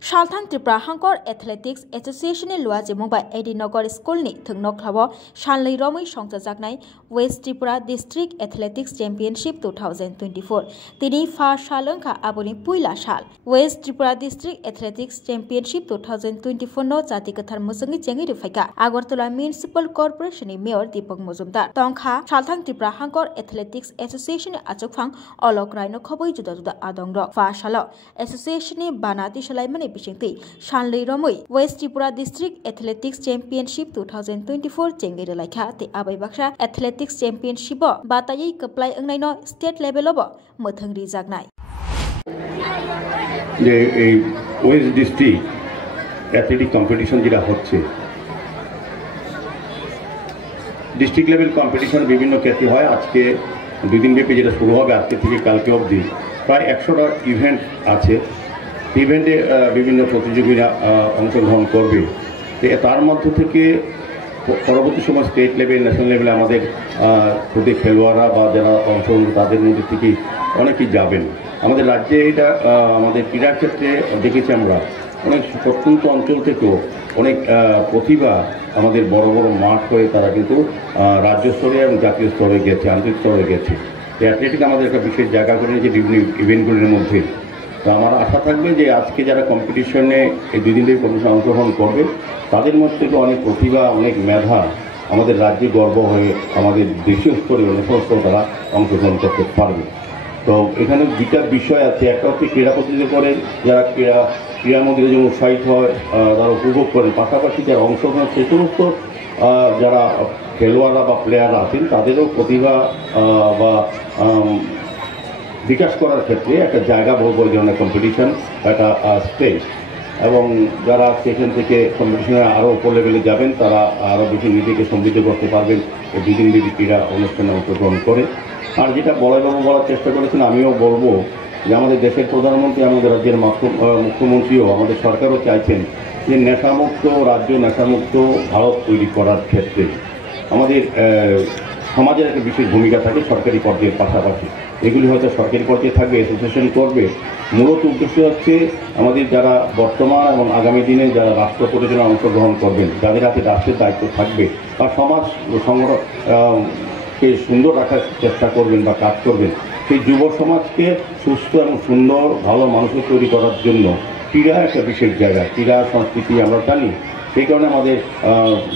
Shalthang Tripura Hangkor Athletics Association Lua Jemungba Edinogor School ni Thungnok Klabo Shanlei Romui Songchajaknai West Tripura District Athletics Championship 2024 Tini Fa Shalongkha Aboni Puila Shal West Tripura District Athletics Championship 2024 no Jati Kathar Musungi Chengi Rufaika Agartala Municipal Corporation ni Mayor Deepak Mujumdar Tongkha Shalthang Tripura Hangkor Athletics Association Achokphang Olok Raino Khoboi Juda Juda Adongrok Fa Shalo Association ni Banati Shalaimani Bishingti Shanlei Romui West Tripura District Athletics Championship 2024 Chengi Relaikha Te Abai Baksha Athletics Championship Batayi Kaplai Angnaino State Level Obo Muthang Rijagnai যে West district athletic competition যেটা হচ্ছে district level competition বিভিন্ন ক্ষেত্রে হয় আজকে দুই দিন ব্যাপী যেটা শুরু হবে আজকে থেকে কালকে অবধি প্রায় 100টা ইভেন্ট আছে ইভেন্টে বিভিন্ন প্রতিযোগীরা অংশগ্রহণ করবে তার মধ্য থেকে পরবর্তী সময় স্টেট লেভেল ন্যাশনাল লেভেলে আমাদের খুদে খেলোয়াড়রা বা যারা অংশগ্রহণ তাদের মধ্যে থেকেই অনেকেই যাবেন আমাদের রাজ্যে এটা আমাদের ক্রীড়ার ক্ষেত্রে দেখেছি আমরা অনেক প্রত্যন্ত অঞ্চল থেকেও অনেক প্রতিভা আমাদের বড় বড় মাঠ হয়ে তারা কিন্তু রাজ্য স্তরে এবং জাতীয় স্তরে গেছে আন্তর্জাতিক স্তরে গেছে অ্যাথলেটিক আমাদের একটা বিশেষ জায়গা করে নিয়েছে বিভিন্ন ইভেন্টগুলির মধ্যে তো আমার আশা থাকবে যে আজকে যারা কম্পিটিশনে এই দুই দিন ধরে কম্পিটিশনে অংশগ্রহণ করবে তাদের মধ্যে থেকে অনেক প্রতিভা অনেক মেধা আমাদের রাজ্যে গর্ব হয়ে আমাদের দেশীয় স্তরে ন্যাশনাল স্তরে তারা অংশগ্রহণ করতে পারবে তো এখানে দুটা বিষয় আছে একটা হচ্ছে ক্রীড়া প্রতিযোগিতা করে যারা ক্রীড়ার মধ্যে যেমন উৎসাহিত হয় তারা উপভোগ করেন পাশাপাশি যারা অংশগ্রহণ সেই সমস্ত যারা খেলোয়াড়রা বা প্লেয়াররা আছেন তাদেরও প্রতিভা বা বিকাশ করার ক্ষেত্রে একটা জায়গা বলবো এই ধরনের কম্পিটিশন একটা স্টেজ এবং যারা সেখান থেকে কম্পিটিশনে আরও উপর লেভেলে যাবেন তারা আরও বেশি নিজেকে সমৃদ্ধ করতে পারবেন এই দুদিন ব্যাপী ক্রীড়া অনুষ্ঠানে অংশগ্রহণ করে আর যেটা বড়বাবু বলার চেষ্টা করেছেন আমিও বলবো যে আমাদের দেশের প্রধানমন্ত্রী আমাদের রাজ্যের মুখ্যমন্ত্রীও আমাদের সরকারও চাইছেন যে নেশামুক্ত রাজ্য নেশামুক্ত ভারত তৈরি করার ক্ষেত্রে আমাদের সমাজের একটা বিশেষ ভূমিকা থাকে সরকারি পর্যায়ের পাশাপাশি এগুলি হয়তো সরকারি পর্যায়ে থাকবে অ্যাসোসিয়েশন করবে মূলত উদ্দেশ্য হচ্ছে আমাদের যারা বর্তমান এবং আগামী দিনে যারা রাষ্ট্র পরিচালনায় অংশগ্রহণ করবেন যাদের হাতে রাষ্ট্রের দায়িত্ব থাকবে বা সমাজ সংগঠনকে সুন্দর রাখার চেষ্টা করবেন বা কাজ করবেন সেই যুব সমাজকে সুস্থ এবং সুন্দর ভালো মানুষের তৈরি করার জন্য ক্রীড়া একটা বিশেষ জায়গা ক্রীড়া সংস্কৃতি আমরা জানি সেই কারণে আমাদের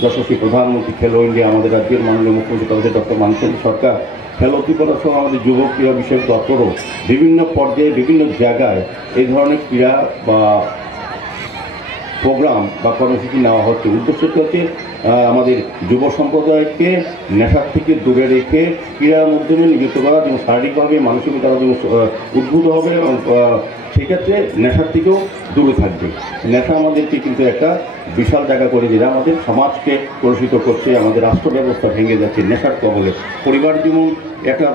যশস্বী প্রধানমন্ত্রী খেলো ইন্ডিয়া আমাদের রাজ্যের মাননীয় মুখ্যমন্ত্রী ডক্টর মানিক সরকার খেলো ত্রিপুরা সহ আমাদের যুব ক্রীড়া বিষয়ক দপ্তরও বিভিন্ন পর্যায়ে বিভিন্ন জায়গায় এই ধরনের ক্রীড়া বা প্রোগ্রাম বা কর্মসূচি নেওয়া হচ্ছে উদ্দেশ্যটি হচ্ছে আমাদের যুব সম্প্রদায়কে নেশার থেকে দূরে রেখে ক্রীড়ার মাধ্যমে নিযুক্ত করা যেমন শারীরিকভাবে মানসিকভাবে তারা যেমন উদ্ভূত হবে এবং সেক্ষেত্রে নেশার থেকেও দূরে থাকবে নেশা আমাদেরকে কিন্তু একটা বিশাল জায়গা করে যেটা আমাদের সমাজকে কলুষিত করছে আমাদের রাষ্ট্র ব্যবস্থা ভেঙে যাচ্ছে নেশার কবলে পরিবার যেমন একটা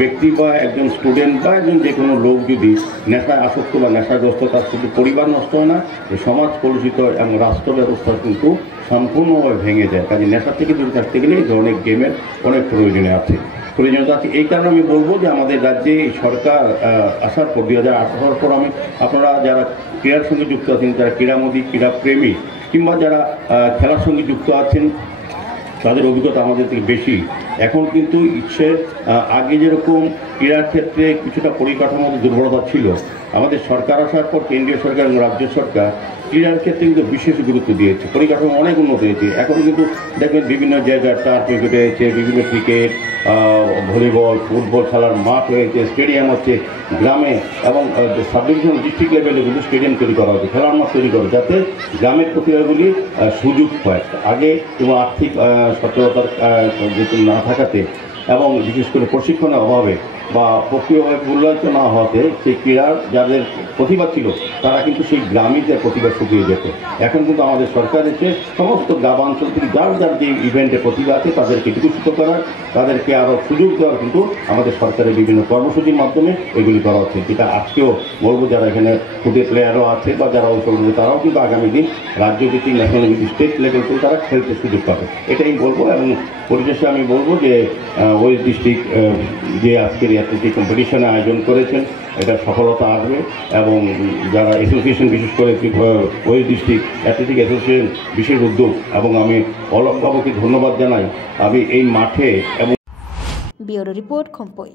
ব্যক্তি বা একজন স্টুডেন্ট বা একজন যে কোনো লোক যদি নেশায় আসক্ত বা নেশাগ্রস্ত তার শুধু পরিবার নষ্ট হয় না সমাজ কলুষিত এবং রাষ্ট্র ব্যবস্থা কিন্তু সম্পূর্ণভাবে ভেঙে যায় কাজে নেশা থেকে দূরে থাকতে গেলে এই ধরনের গেমের অনেক প্রয়োজনীয়তা আছে এই কারণে আমি বলবো যে আমাদের রাজ্যে সরকার আসার পর 2018 পর আমি আপনারা যারা ক্রীড়ার সঙ্গে যুক্ত আছেন যারা ক্রীড়ামোদী ক্রীড়াপ্রেমী কিংবা যারা খেলার সঙ্গে যুক্ত আছেন তাদের অভিজ্ঞতা আমাদের থেকে বেশি এখন কিন্তু আগে যেরকম ক্রীড়ার ক্ষেত্রে কিছুটা পরিকাঠামোগত দুর্বলতা ছিল আমাদের সরকার আসার পর কেন্দ্রীয় সরকার এবং রাজ্য সরকার ক্রীড়ার ক্ষেত্রে কিন্তু বিশেষ গুরুত্ব দিয়েছে পরিকাঠামো অনেক উন্নত হয়েছে এখন কিন্তু দেখবেন বিভিন্ন জায়গায় টার্ফ উইকেট হয়েছে বিভিন্ন ক্রিকেট ভলিবল ফুটবল খেলার মাঠ হয়েছে স্টেডিয়াম হচ্ছে গ্রামে এবং সাব ডিভিশন ডিস্ট্রিক্ট লেভেলে কিন্তু স্টেডিয়াম তৈরি করা হচ্ছে খেলার মাঠ তৈরি করা যাতে গ্রামের প্রতিভাগুলি সুযোগ পায় আগে এবং আর্থিক সচ্ছলতার না থাকাতে এবং বিশেষ করে প্রশিক্ষণের অভাবে বা প্রক্রিয়াভাবে মূল্যায়িত না হওয়াতে সেই ক্রীড়ার যাদের প্রতিভা ছিল তারা কিন্তু সেই গ্রামে যে প্রতিভা শুকিয়ে যেত এখন কিন্তু আমাদের সরকার এসে সমস্ত গ্রামাঞ্চল থেকে যার যে ইভেন্টে প্রতিভা আছে তাদেরকে বিকশিত করার তাদেরকে আরও সুযোগ দেওয়ার কিন্তু আমাদের সরকারের বিভিন্ন কর্মসূচির মাধ্যমে এগুলি করা হচ্ছে যেটা আজকেও বলবো যারা এখানে খুদে প্লেয়ারও আছে বা যারা অংশগ্রহণ তারাও কিন্তু আগামী দিন রাজ্য ভিত্তিক ন্যাশনাল ভিত্তিক স্টেট লেভেল থেকে তারা খেলতে সুযোগ পাবে এটাই বলবো এবং পরিশেষে আমি বলবো যে ওয়েস্ট ডিস্ট্রিক্ট যে আজকের অ্যাথলেটিক কম্পিটিশনে আয়োজন করেছেন, এটা সফলতা আসবে এবং যারা অ্যাসোসিয়েশন, বিশেষ করে ওয়েস্ট ডিস্ট্রিক্ট অ্যাথলেটিক অ্যাসোসিয়েশন বিশেষ উদ্যোগ, এবং আমি অলোক বাবুকে ধন্যবাদ জানাই। আমি এই মাঠে এবং ব্যুরো রিপোর্ট খম্পই।